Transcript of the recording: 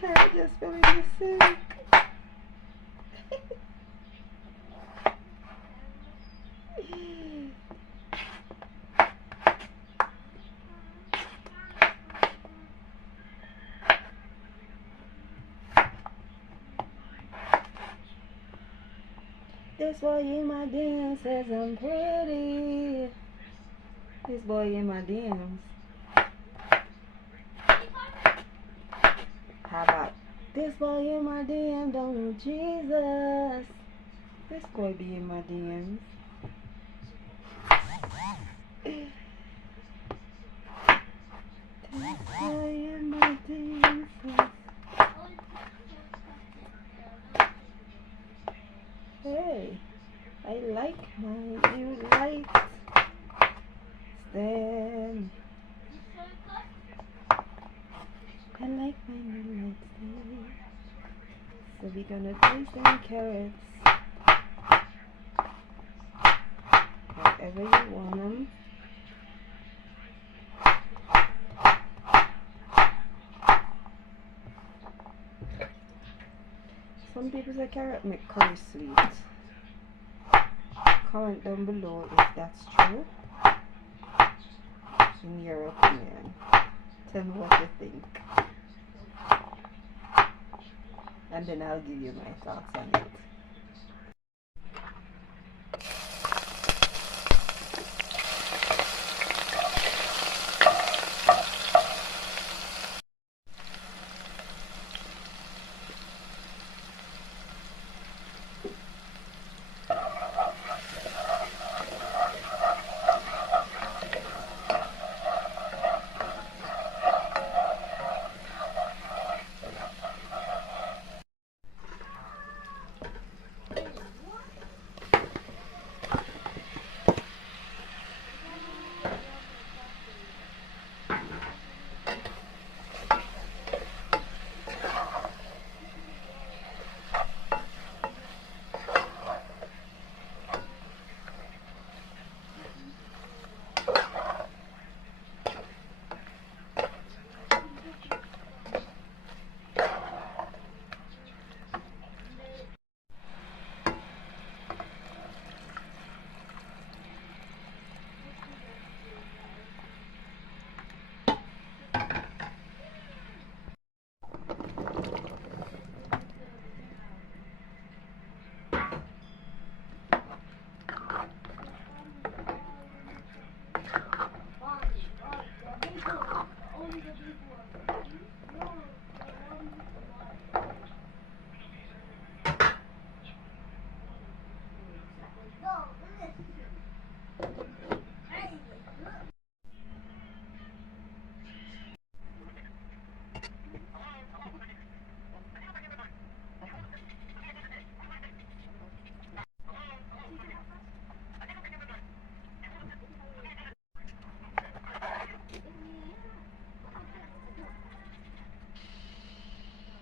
carrot just fell in the sink. This boy in my DMs says I'm pretty. This boy in my DMs. How about this boy in my DM don't know Jesus? This boy be in my DMs. This boy in my DMs. Hey, I like my new lights. Then I like my new lights. Then. So we're gonna do some carrots. However you want them. Some people say carrot make curry sweet. Comment down below if that's true. In your opinion. Tell me what you think. And then I'll give you my thoughts on it.